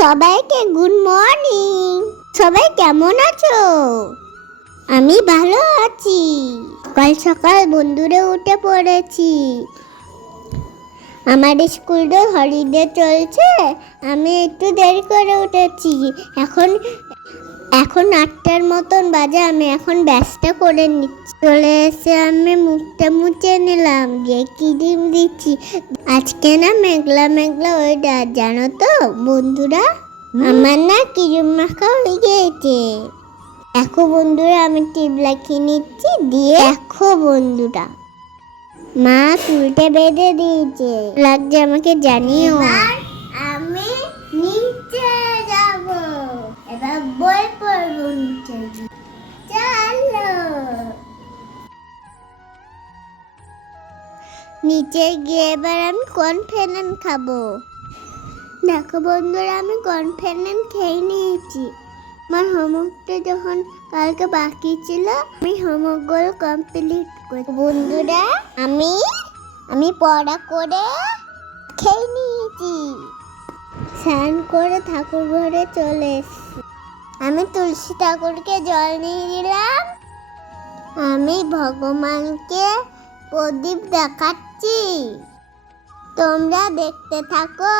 সবাইকে good morning. সবাই কেমন আছো? আমি ভালো আছি। সকাল সকাল বন্ধুরা উঠে পড়েছি। আমার স্কুলে হলিডে চলছে, আমি একটু দেরি করে উঠেছি। এখন 8টার মতন বাজে। আমি এখন ব্যাসটা করে নিচ্ছি। চলে এসে আমি মুখটা মুছে নিলাম, যে ক্রিম দিচ্ছি। আজকে না মেঘলা মেঘলা ওয়েদার, জানো তো বন্ধুরা। আমার না ক্রিম মাখা হয়ে গিয়েছে। দেখো বন্ধুরা, আমি টিপ লাগিয়ে নিচ্ছি। দিয়ে দেখো বন্ধুরা, মা চুলটা বেঁধে দিয়েছে। লাগছে আমাকে জানিও। আমি নিচে যাব, এবার বই পড়বো নিচে। চলো নিচে গিয়ে এবার আমি কর্নফ্লেক্স খাবো। দেখো বন্ধুরা, আমি কর্নফ্লেক্স খেয়ে নিয়েছি। আমার হোমওয়ার্কটা যখন কালকে বাকি ছিল, আমি হোমওয়ার্কগুলো কমপ্লিট করি। বন্ধুরা, আমি পড়া করে খেয়ে নিয়েছি। স্নান করে ঠাকুর ঘরে চলে এসেছি। আমি তুলসী ঠাকুরকে জল নিয়ে দিলাম। আমি ভগবানকে প্রদীপ দেখাচ্ছি, তোমরা দেখতে থাকো।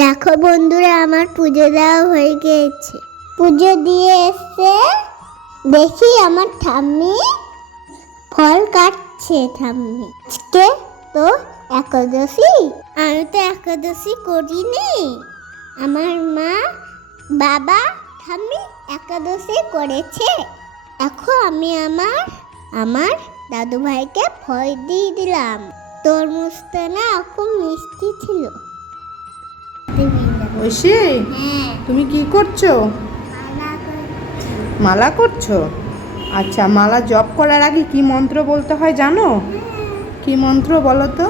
দেখো বন্ধুরা, আমার পুজো দেওয়া হয়ে গিয়েছে। পুজো দিয়ে এসে দেখি আমার ঠাম্মি ফল কাটছে। আজকে তো একাদশী। আমি তো একাদশী করিনি। আমার মা, বাবা, ঠাম্মি একাদশী করেছে। এখন আমি আমার দাদু ভাইকে ফল দিয়ে দিলাম। তরমুজটা না খুব মিষ্টি ছিল। ঐশী, তুমি কি করছো? মালা করছো? আচ্ছা, মালা জপ করার আগে কি মন্ত্র বলতে হয় জানো? কি মন্ত্র বলো তো?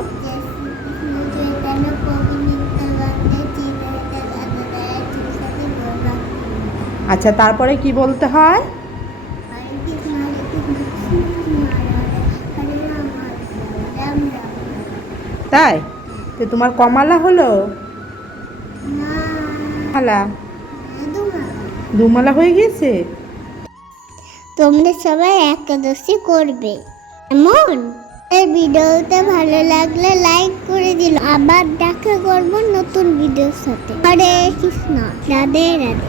আচ্ছা, তারপরে কি বলতে হয়? তাই তো তোমার কমালা হলো? মালা দুমালা হয়ে গেছে। তোমরা সবাই একাদশী করবে এমন। এই ভিডিওটা ভালো লাগলে লাইক করে দিল। আবার দেখা করবো নতুন ভিডিওর সাথে। হরে কৃষ্ণ, রাধে রাধে।